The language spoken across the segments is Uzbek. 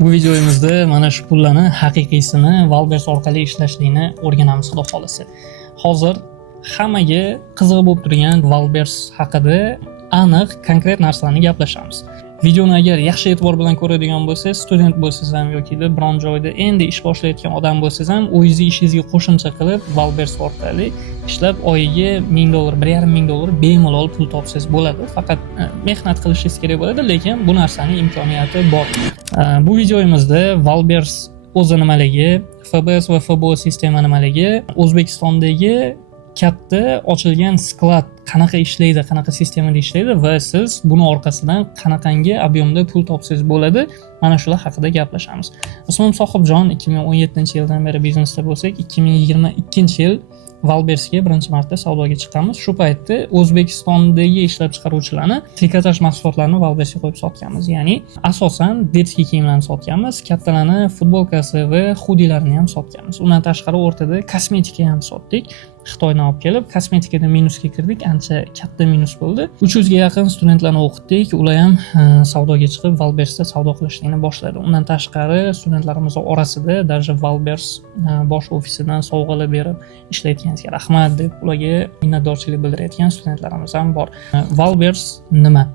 Bu videomizda mana shu pullarni haqiqiysini Valbers orqali ishlashlikni o'rganamiz xudo xolisi. Hozir hammaga qiziq bo'lib turgan Valbers haqida aniq, konkret narsalarni gaplashamiz. Videoni agar yaxshi e'tibor bilan ko'radigan bo'lsangiz, student bo'lsangiz ham yoki biron joyda endi ish boshlayotgan odam bo'lsangiz ham, o'zingizni ishingizga qo'shimcha qilib Valbers orqali ishlab oyiga $1000, $1,500 bemalol pul topsangiz bo'ladi. Faqat mehnat qilishingiz kerak bo'ladi, lekin bu narsaning imkoniyati bor. Bu videomizda Valbers o'zi nimaligi, FBS va FBO sistema nimaligi, O'zbekistondagi katta ochilgan sklad qanaqa ishlaydi, qanaqa sistemada ishlaydi va siz buni orqasidan qanaqangi ob'yomda pul topsangiz bo'ladi, mana shular haqida gaplashamiz. Ismim Sohibjon, 2017-yildan beri biznesda bo'lsak, 2022-yil Valbersga birinchi marta savdoga chiqqanmiz. Shu paytda O'zbekistondagi ishlab chiqaruvchilarni trikotaj mahsulotlarini Valbersga qo'yib sotganmiz. Ya'ni asosan detskiy kiyimlarni sotganmiz, kattalarni futbolkasi va xudilarni ham sotganmiz. Undan tashqari o'rtada kosmetika ham sotdik. Xitoydan olib kelib, kosmetikada minusga kirdik, ancha katta minus bo'ldi. 300 ga yaqin studentlarni o'qitdik, ular ham savdoga chiqib Valbersda savdo qilishni boshladi. Undan tashqari studentlarimiz orasida даже Valbers bosh ofisidan sovg'alar berib ishlayotganingizga rahmat deb ularga minnatdorchilik bildirayotgan studentlarimiz ham bor. Valbers nima?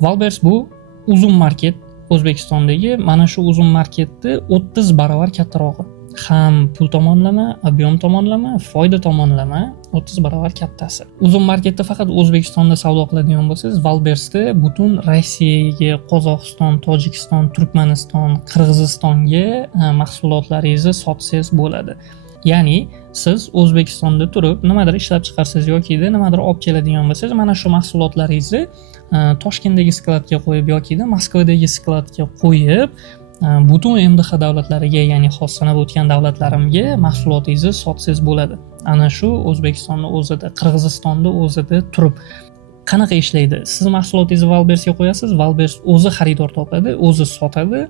Valbers bu uzun market, O'zbekistondagi mana shu uzun marketni 30 barobar kattarog'i. Ham pul tomonlama, ob'yom tomonlama, foyda tomonlama 30 barobar kattasi. Uzun marketda faqat O'zbekistonda savdo qiladigan bo'lsangiz, Valbersda butun Rossiyaga, Qozog'iston, Tojikiston, Turkmaniston, Qirg'izistonga mahsulotlaringizni sotsangiz bo'ladi. Ya'ni siz O'zbekistonda turib nimadir ishlab chiqarsangiz yoki nimadir olib keladigan bo'lsangiz, mana shu mahsulotlaringizni Toshkentdagi skladga qo'yib yoki Moskvadagi skladga qo'yib butun MDH davlatlariga, ya'ni xos sanab o'tgan davlatlarimga mahsulotingizni sotsangiz bo'ladi. Ana shu O'zbekistonda o'zida, Qirg'izistonda o'zida turib qanaqa ishlaydi? Siz mahsulotingizni Valbersga qo'yasiz, Valbers o'zi xaridor topadi, o'zi sotadi,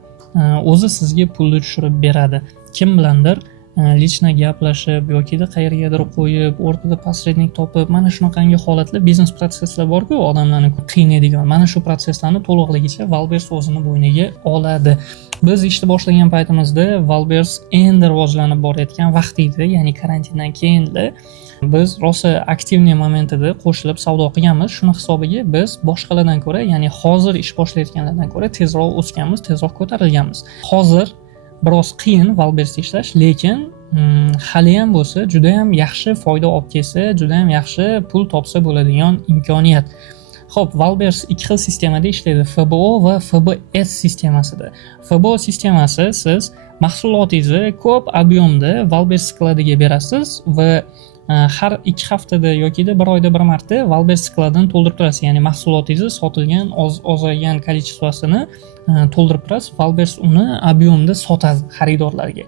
o'zi sizga pulni tushirib beradi. Kim bilandir lichna gaplashib yoki qayergadir qo'yib, o'rtada posrednik topib, mana shunaqangi holatlar, biznes proseslar bor-ku, odamlarni qiynaydigan. Mana shu proseslarni to'liqligicha Valbers o'zini bo'yniga oladi. Biz ishni boshlagan paytimizda Valbers endi rivojlanib borayotgan vaqt edi, ya'ni karantindan keyinda biz rosa aktivniy momentida qo'shilib savdo qilganmiz. Shuni hisobiga biz boshqalardan ko'ra, ya'ni hozir ish boshlayotganlardan ko'ra tezroq o'sganmiz, tezroq ko'tarilganmiz. Hozir biroz qiyin Valbersda ishlash, lekin hali ham bo'lsa juda ham yaxshi foyda olib kelsa, juda ham yaxshi pul topsa bo'ladigan imkoniyat. Xo'p, Valbers ikki xil sistemada ishlaydi, FBO va FBS sistemasida. FBO sistemasi siz mahsulotingizni ko'p ob'yomda Valbers skladiga berasiz va har 2 haftada yoki bir oyda bir marta Valbers skladini to'ldirib turasiz. Ya'ni mahsulotingizni sotilgan ozaygan kolичествосini to'ldirib turasiz. Valbers uni ob'yomda sotadi xaridorlarga.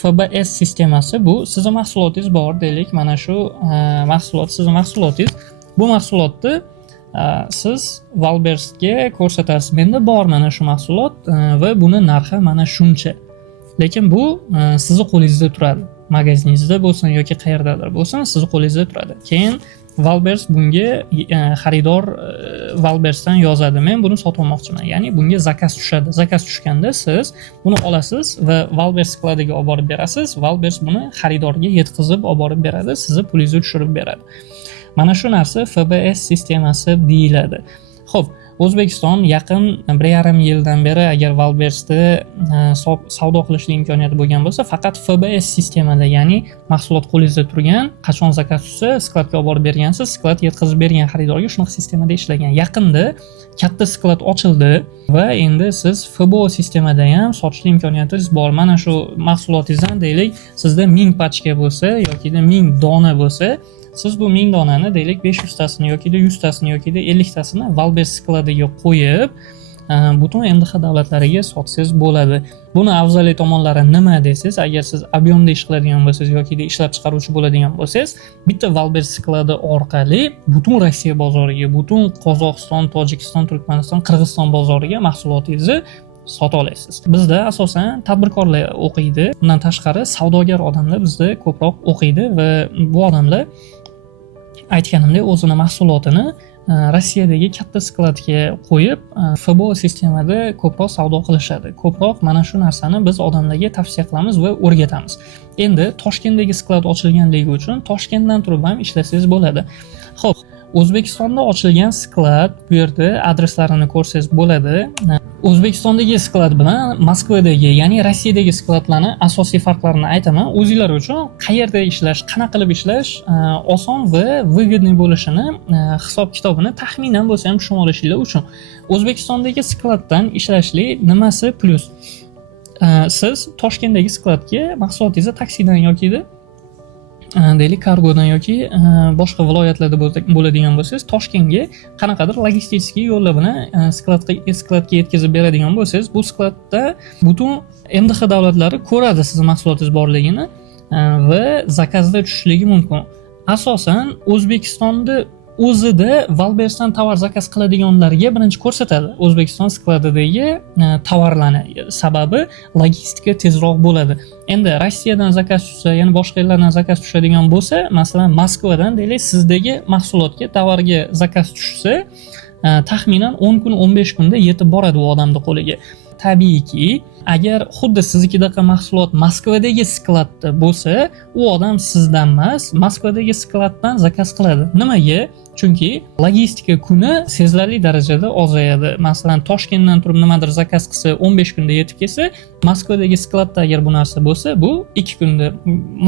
FBS sistemasi bu sizning mahsulotingiz bor, deylik, mana shu mahsulot sizning mahsulotingiz. Bu mahsulotni siz Valbersga ko'rsatasiz. Menda bor mana shu mahsulot va buni narxi mana shuncha. Lekin bu sizning qo'lingizda turadi. Magaziningizda bo'lsin yoki qayerdadir bo'lsin, sizning qo'lingizda turadi. Keyin Valbers bunga xaridor Valbersdan yozadi, men buni sotib olmoqchiman. Ya'ni bunga zakaz tushadi. Zakaz tushganda siz buni olasiz va Valbers skladiga olib borib berasiz. Valbers buni xaridorga yetkazib olib borib beradi, sizni pulingizni tushirib beradi. Mana shu narsa FBS sistemasi deyiladi. Xo'p, O'zbekiston yaqin 1,5 yildan beri agar Valbersda savdo qilishning imkoniyati bo'lgan bo'lsa, faqat FBS sistemada, ya'ni mahsulot qo'lingizda turgan, qachon zakaz tushsa, skladga olib borib bergansiz, sklad yetkazib bergan xaridorga shunaqa sistemada ishlagan. Yaqinda katta sklad ochildi va endi siz FBO sistemada ham sotish imkoniyatingiz bor. Mana shu mahsulotingizdan deylik, sizda 1000 pachka bo'lsa yoki 1000 dona bo'lsa, siz bu 1000 donani deylik 500 tasini yoki 100 tasini yoki 50 tasini Valbers skladiga qo'yib, butun MDH davlatlariga sotsangiz bo'ladi. Buni afzallik tomonlari nima desangiz, agar siz ob'yomda ish qiladigan bo'lsangiz yoki ishlab chiqaruvchi bo'ladigan bo'lsangiz, bitta Valbers skladi orqali butun Rossiya bozoriga, butun Qozog'iston, Tojikiston, Turkmaniston, Qirg'iziston bozoriga mahsulotingizni sota olasiz. Bizda asosan tadbirkorlar o'qiydi. Bundan tashqari savdogar odamlar bizda ko'proq o'qiydi va bu odamlar aytganimdek o'zini mahsulotini Rossiyadagi katta skladga qo'yib, FBO sistemada ko'proq savdo qilishadi. Ko'proq mana shu narsani biz odamlarga tavsiya qilamiz va o'rgatamiz. Endi Toshkentdagi sklad ochilganligi uchun Toshkentdan turib ham ishlasangiz bo'ladi. Xo'p, O'zbekistonda ochilgan sklad, bu yerda adreslarini ko'rsangiz bo'ladi. O'zbekistondagi sklad bilan Moskvadagi, ya'ni Rossiyadagi skladlarning asosiy farqlarini aytaman. O'zinglar uchun qayerda ishlash, qanaqa qilib ishlash oson va выгодный bo'lishini hisob-kitobini taxminan bo'lsa ham tushunib olishinglar uchun. O'zbekistondagi skladdan ishlashlik nimasi plyus? Siz Toshkentdagi skladga mahsulotingizni taksidan yoki deylik kargodan yoki boshqa viloyatlarda bo'ladigan bo'lsangiz, Toshkentga qanaqadir logistik yo'llar bilan skladga yetkazib beradigan bo'lsangiz, bu skladda butun MDH davlatlari ko'radi sizni mahsulotingiz borligini va zakazda tushishligi mumkin. Asosan O'zbekistonda o'zida Valbersdan tovar zakaz qiladiganlarga birinchi ko'rsatadi O'zbekiston skladidagi tovarlarni. Sababi logistika tezroq bo'ladi. Endi Rossiyadan zakaz tushsa, ya'ni boshqa yerlardan zakaz tushadigan bo'lsa, masalan Moskvadan deylik, sizdagi mahsulotga, tovarga zakaz tushsa, taxminan 10 kun, 15 kunda yetib boradi u odamning qo'liga. Tabiiyki, agar xuddi siznikidaqa mahsulot Moskvadagi skladda bo'lsa, u odam sizdan emas, Moskvadagi skladdan zakaz qiladi. Nimaga? Chunki logistika kuni sezilarli darajada ozayadi. Masalan, Toshkentdan turib nimadir zakaz qilsa, 15 kunda yetib kelsa, Moskvadagi skladda agar bu narsa bo'lsa, bu 2 kunda,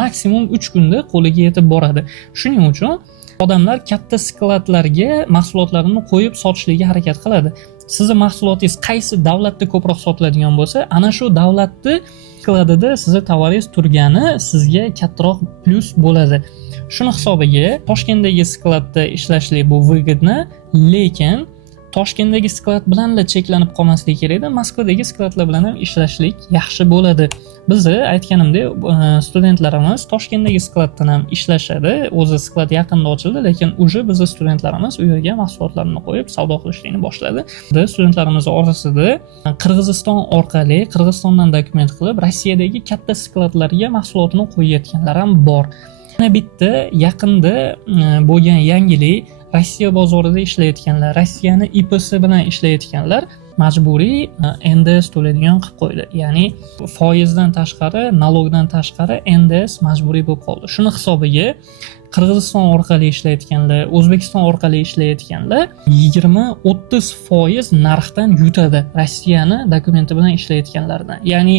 maksimum 3 kunda qo'liga yetib boradi. Shuning uchun odamlar katta skladlarga mahsulotlarini qo'yib sotishga harakat qiladi. Sizni mahsulotingiz qaysi davlatda ko'proq sotiladigan bo'lsa, ana shu davlatni skladida sizni tovaringiz turgani sizga kattaroq plyus bo'ladi. Shuni hisobiga Toshkentdagi skladda ishlashlik bu выгодно, lekin Toshkentdagi sklad bilanla cheklanib qolmaslik kerak-da, Moskvadagi skladlar bilan ham ishlashlik yaxshi bo'ladi. Bizni aytganimdek, studentlarimiz Toshkentdagi skladdan ham ishlashadi. O'zi sklad yaqinda ochildi, lekin uje bizni studentlarimiz u yerga mahsulotlarini qo'yib savdo qilishni boshladi. Studentlarimiz orasida Qirg'iziston orqali, Qirg'izistondan dokument qilib, Rossiyadagi katta skladlarga mahsulotini qo'yayotganlar ham bor. Yana bitta yaqinda bo'lgan yangilik, Rossiya bozorida ishlayotganlar, Rossiyani IPsi bilan ishlayotganlar majburiy NDS to'laydigan qilib qo'ydi. Ya'ni foizdan tashqari, nalogdan tashqari NDS majburiy bo'lib qoldi. Shuni hisobiga Qirg'iziston orqali ishlayotganlar, O'zbekiston orqali ishlayotganlar 20-30% narxdan yutadi Rossiyani dokumenti bilan ishlayotganlardan. Ya'ni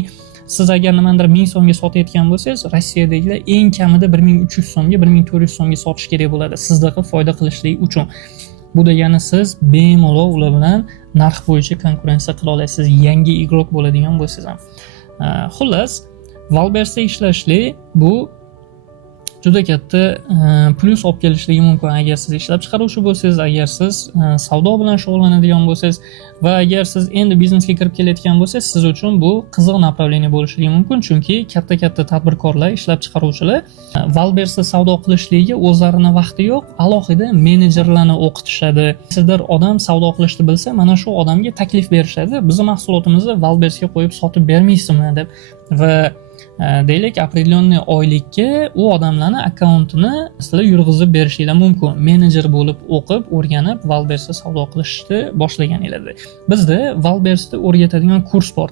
siz agar nimadir 1000 so'mga sotayotgan bo'lsangiz, Rossiyadagilar eng kamida 1300 so'mga, 1400 so'mga sotish kerak bo'ladi sizdaqa foyda qilishlik uchun. Bu degani siz bemalol ular bilan narx bo'yicha konkurensiya qila olasiz, yangi igrok bo'ladigan bo'lsangiz ham. Xullas, Valbersda ishlashlik bu juda katta plyus olib kelishligi mumkin agar siz ishlab chiqaruvchi bo'lsangiz, agar siz savdo bilan shug'ullanadigan bo'lsangiz va agar siz endi biznesga kirib kelayotgan bo'lsangiz, siz uchun bu qiziq направление bo'lishligi mumkin, chunki katta tadbirkorlar, ishlab chiqaruvchilar Valbersda savdo qilishligiga o'zlarini vaqti yo'q, alohida menejerlarni o'qitishadi. Sizlar odam savdo qilishni bilsa, mana shu odamga taklif berishadi. Bizning mahsulotimizni Valbersga qo'yib sotib bermaysizmi deb va deylik определенный oylikka u odamlarni akkauntini sizlar yurg'izib berishinglar mumkin. Menejer bo'lib o'qib, o'rganib Valbersda savdo qilishni boshlaganinglarda. Bizda Valbersda o'rgatadigan kurs bor.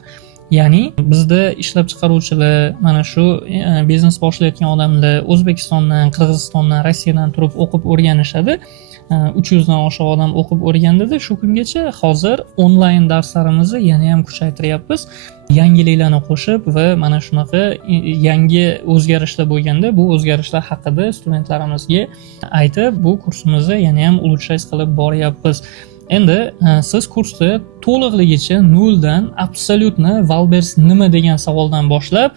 Ya'ni bizda ishlab chiqaruvchilar, mana shu biznes boshlayotgan odamlar O'zbekistondan, Qirg'izistondan, Rossiyadan turib o'qib o'rganishadi. 300 dan oshiq odam o'qib o'rgandida shu kungacha. Hozir onlayn darslarimizni yana ham kuchaytiryapmiz. Yangiliklarni qo'shib va mana shunaqa yangi o'zgarishlar bo'lganda, bu o'zgarishlar haqida studentlarimizga aytib, bu kursimizni yana ham ulучшать qilib boryapmiz. Endi siz kursda to'liqligicha noldan absolyutni Valbers nima degan savoldan boshlab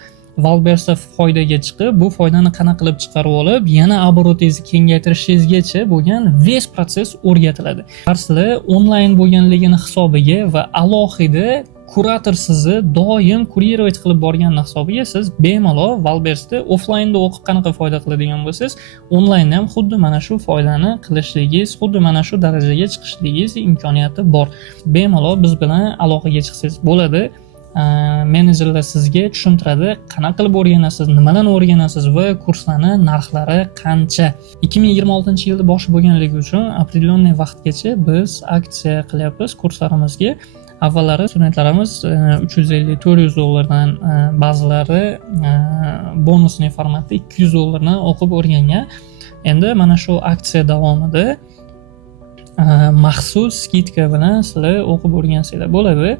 Valbersda foydaga chiqib, bu foydani qanaqa qilib chiqarib olib, yana oborotingizni kengaytirishingizgacha bo'lgan ves protsess o'rgatiladi. Darslar onlayn bo'lganligini hisobiga va alohida kurator sizni doim kurirovat qilib borgan hisobiga siz bemalol Valbersda offlaynda o'qib qanaqa foyda qiladigan bo'lsangiz, onlaynda ham xuddi mana shu foydani qilishligingiz, xuddi mana shu darajaga chiqishligingiz imkoniyati bor. Bemalol biz bilan aloqaga chiqsangiz bo'ladi. menejerlar sizga tushuntiradi, qanaqa qilib o'rganasiz, nimadan o'rganasiz va kurslarni narxlari qancha. 2026-yilda boshi bo'lganligi uchun определенный vaqtgacha biz aksiya qilyapmiz kurslarimizga. Avvallari studentlarimiz $350-400 ba'zilari bonusli formatda $200 o'qib o'rgangan. Endi mana shu aksiya davomida maxsus skidka bilan sizlar o'qib o'rgansanglar bo'ladi.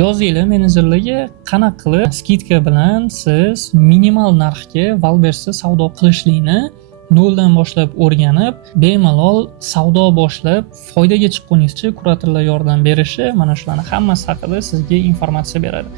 Yozinglar menejerlarga, qanaqa qilib skidka bilan siz minimal narxga Valbersda savdo qilishlikni noldan boshlab o'rganib, bemalol savdo boshlab foydaga chiqquningizcha kuratorlar yordam berishi, mana shularning hammasi haqida sizga informatsiya beradi.